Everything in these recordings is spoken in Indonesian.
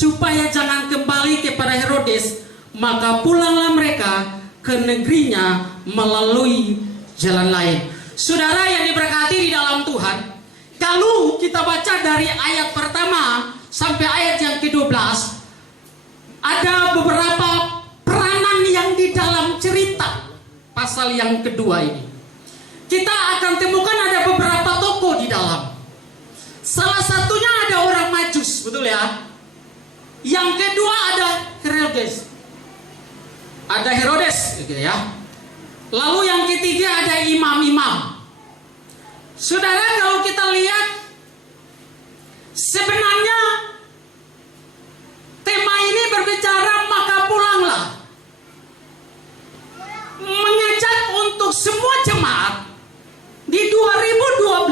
supaya jangan kembali kepada Herodes, maka pulanglah mereka ke negerinya melalui jalan lain. Saudara yang diberkati di dalam Tuhan, kalau kita baca dari ayat pertama sampai ayat yang ke-12, ada beberapa peranan yang di dalam cerita pasal yang kedua ini. Kita akan temukan ada beberapa tokoh di dalam. Salah satunya ada orang Majus, betul ya? Yang kedua ada Herodes. Ada Herodes, gitu ya. Lalu yang ketiga ada imam-imam. Saudara, kalau kita lihat, sebenarnya tema ini berbicara maka pulanglah, mengajak untuk semua jemaat. Di 2012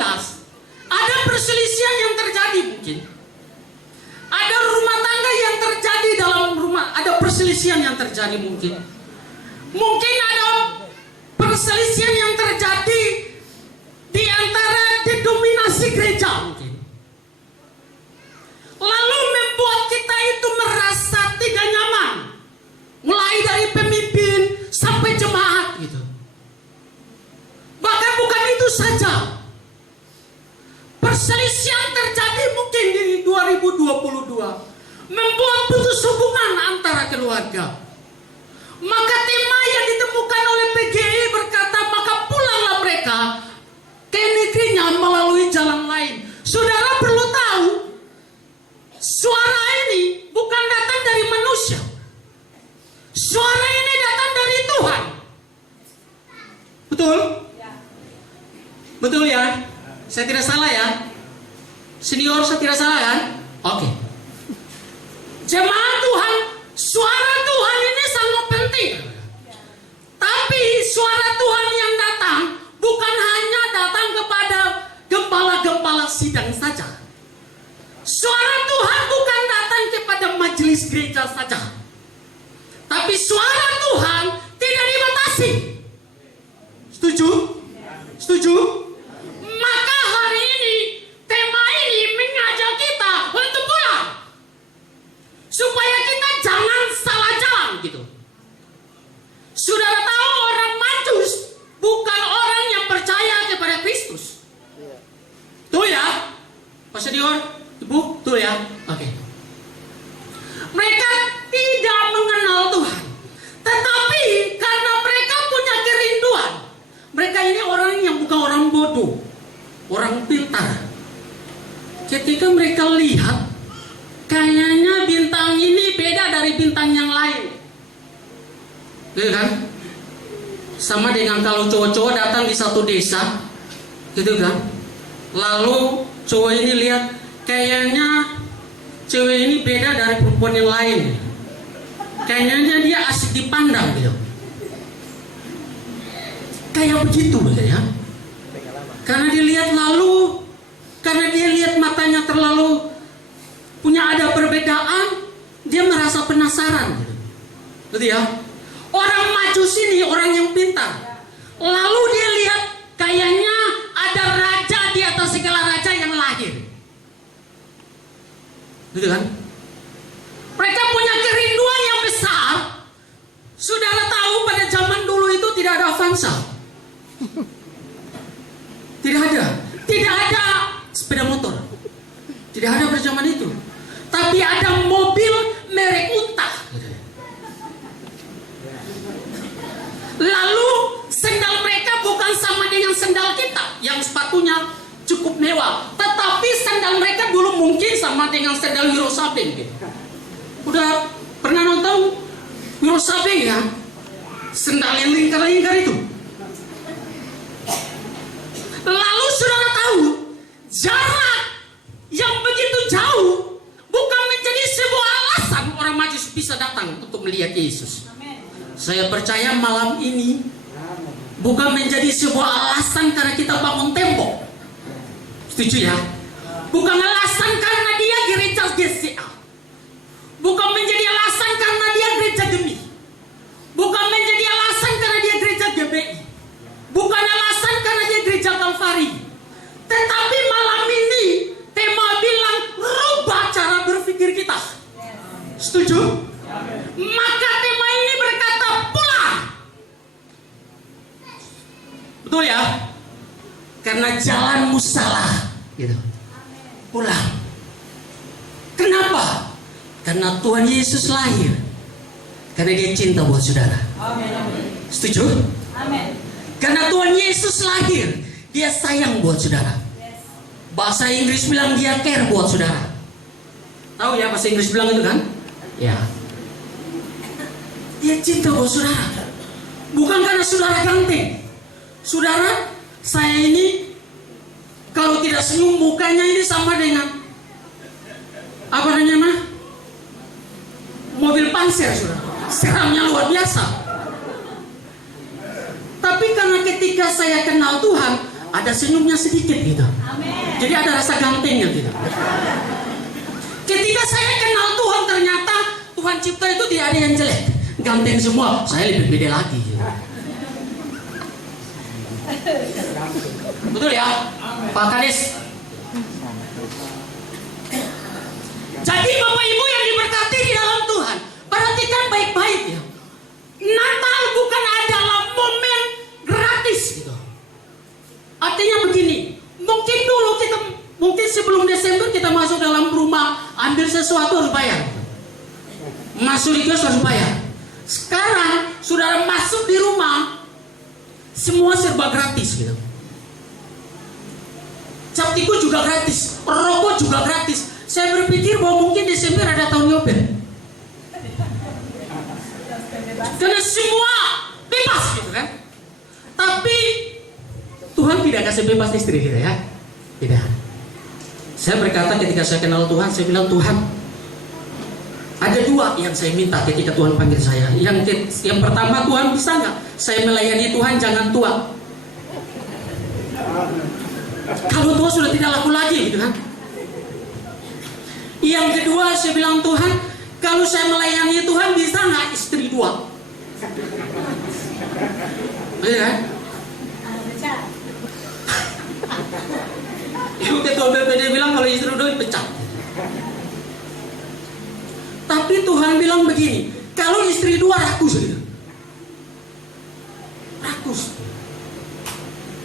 ada perselisihan yang terjadi mungkin. Ada rumah tangga yang terjadi dalam rumah, ada perselisihan yang terjadi mungkin. Mungkin ada perselisihan yang terjadi di antara denominasi gereja mungkin. Lalu membuat kita itu merasa tidak nyaman. Mulai dari pemimpin sampai jemaat gitu. Bahkan bukan itu saja. Perselisihan terjadi mungkin di 2022, membuat putus hubungan antara keluarga. Maka tema yang ditemukan oleh PGI berkata, maka pulanglah mereka ke negerinya melalui jalan lain. Saudara perlu tahu, suara ini bukan datang dari manusia. Suara ini datang dari Tuhan. Betul? Betul ya? Saya tidak salah ya? Senior, saya tidak salah kan? Oke. Jemaat Tuhan, suara Tuhan ini sangat penting. Tapi suara Tuhan yang datang bukan hanya datang kepada gembala-gembala sidang saja. Suara Tuhan bukan datang kepada majelis gereja saja. Tapi suara Tuhan tidak dibatasi. Setuju? Setuju? Maka hari ini tema ini mengajak kita untuk pulang, supaya kita jangan salah jalan gitu. Saudara tahu orang Majus bukan orang yang percaya kepada Kristus. Tuh ya, Pak Senior, Ibu, tuh ya. Oke. Mereka tidak mengenal Tuhan, tetapi karena mereka punya kerinduan. Mereka ini orang yang bukan orang bodoh, orang pintar. Ketika mereka lihat, kayaknya bintang ini beda dari bintang yang lain, gitu kan? Sama dengan kalau cowok-cowok datang di satu desa, gitu kan? Lalu cowok ini lihat, kayaknya cewek ini beda dari perempuan yang lain. Kayaknya dia asik dipandang gitu. Kayak begitu ya. Karena dia lihat lalu, karena dia lihat matanya terlalu punya ada perbedaan, dia merasa penasaran gitu. Betul ya? Orang Majus ini orang yang pintar. Lalu dia lihat kayaknya ada raja di atas segala raja yang lahir. Gitu kan? Mereka punya kerinduan yang besar. Saudara tahu pada zaman dulu itu tidak ada Avanza. Tidak ada sepeda motor. Tidak ada pada zaman itu. Tapi ada mobil merek Unta. Lalu sendal mereka bukan sama dengan sendal kita yang sepatunya cukup mewah, tetapi sandal mereka dulu mungkin sama dengan sandal Wiro Sableng gitu. Udah pernah nonton Wiro Sableng ya? Sandal yang lingkar-lingkar itu. Lalu saudara tahu, jarak yang begitu jauh bukan menjadi sebuah alasan orang Majus bisa datang untuk melihat Yesus. Saya percaya malam ini bukan menjadi sebuah alasan karena kita bangun tembok. Setuju ya? Bukan alasan karena dia gereja GCA. Bukan menjadi alasan karena dia gereja Gemi. Bukan menjadi alasan karena dia gereja GBI. Bukan alasan karena dia gereja Kalvari. Tetapi malam ini tema bilang rubah cara berpikir kita. Setuju? Maka tema ini berkata pulang. Betul ya? Karena jalanmu salah, gitu. Pulang. Kenapa? Karena Tuhan Yesus lahir karena Dia cinta buat saudara. Setuju? Karena Tuhan Yesus lahir, Dia sayang buat saudara. Bahasa Inggris bilang Dia care buat saudara. Tahu ya bahasa Inggris bilang itu kan? Ya. Dia cinta buat saudara. Bukan karena saudara ganteng. Saudara, saya ini kalau tidak senyum mukanya ini sama dengan apa namanya? Mobil panser, saudara. Seramnya luar biasa. Tapi karena ketika saya kenal Tuhan, ada senyumnya sedikit gitu. Jadi ada rasa gantengnya gitu. Ketika saya kenal Tuhan, ternyata Tuhan cipta itu tidak ada yang jelek, ganteng semua. Saya lebih beda lagi gitu. Betul ya, Pak Kadis? Jadi Bapak Ibu yang diberkati di dalam Tuhan, perhatikan baik-baik ya. Natal bukan adalah momen gratis gitu. Artinya begini, mungkin sebelum Desember kita masuk dalam rumah, ambil sesuatu harus bayar. Masuk di kios harus bayar. Sekarang saudara masuk di rumah, semua serba gratis gitu. Cap tikus juga gratis, rokok juga gratis. Saya berpikir bahwa mungkin Desember ada tahun Yobel. Karena semua bebas gitu kan. Tapi Tuhan tidak kasih bebas istri kita ya. Tidak. Saya berkata ketika saya kenal Tuhan, saya bilang Tuhan, ada dua yang saya minta ketika Tuhan panggil saya. Yang pertama, Tuhan bisa nggak saya melayani Tuhan jangan tua. Kalau tua sudah tidak laku lagi gitu kan. Yang kedua saya bilang Tuhan, kalau saya melayani Tuhan bisa nggak istri dua? Iya kan? Ibu ketua BPD bilang kalau istri dua dipecat. Tapi Tuhan bilang begini, kalau istri dua rakus gitu. Rakus.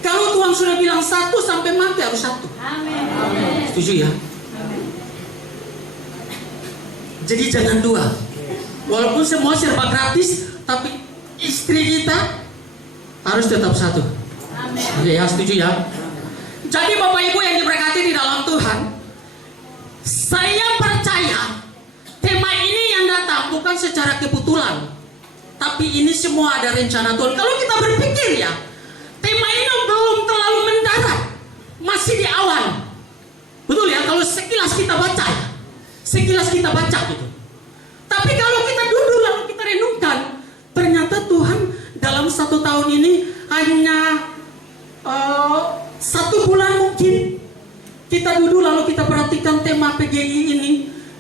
Kalau Tuhan sudah bilang satu sampai mati harus satu. Amin. Setuju ya? Jadi jangan dua. Walaupun semua serba gratis, tapi istri kita harus tetap satu. Amin. Oke ya, setuju ya? Jadi Bapak Ibu yang diberkati di dalam Tuhan, saya percaya tema ini yang datang bukan secara kebetulan, tapi ini semua ada rencana Tuhan. Kalau kita berpikir ya, tema ini belum terlalu mendarat, masih di awal. Betul ya, kalau sekilas kita baca ya. Sekilas kita baca gitu. Tapi kalau kita duduk lalu kita renungkan, ternyata Tuhan dalam 1 tahun ini hanya 1 bulan mungkin kita duduk lalu kita perhatikan tema PGI ini,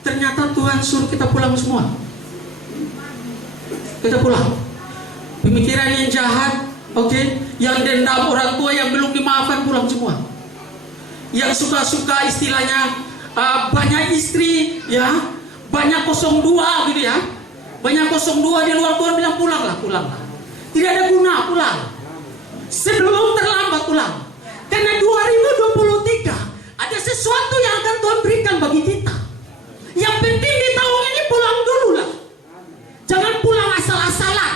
ternyata Tuhan suruh kita pulang semua. Kita pulang. Pemikiran yang jahat, yang dendam orang tua yang belum dimaafkan pulang semua. Yang suka-suka istilahnya banyak istri ya, banyak 02 gitu ya, banyak 02 di luar, Tuhan bilang pulanglah. Tidak ada guna, pulang sebelum terlambat, pulang. Karena 2023 ada sesuatu yang akan Tuhan berikan bagi kita. Yang penting di tahun ini pulang dulu lah, jangan pulang asal-asalan,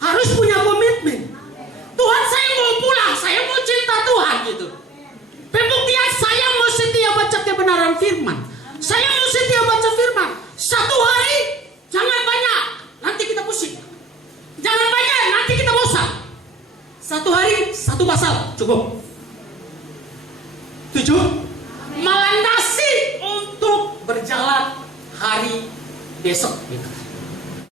harus punya komitmen. Tuhan, saya mau pulang, saya mau cinta Tuhan gitu. Pembuktian saya mau setia baca kebenaran firman. Saya mau setia baca firman. 1 hari, jangan banyak, nanti kita pusing. Jangan banyak, nanti kita bosan. 1 hari, 1 pasal, cukup. 7, melandasi untuk berjalan hari besok.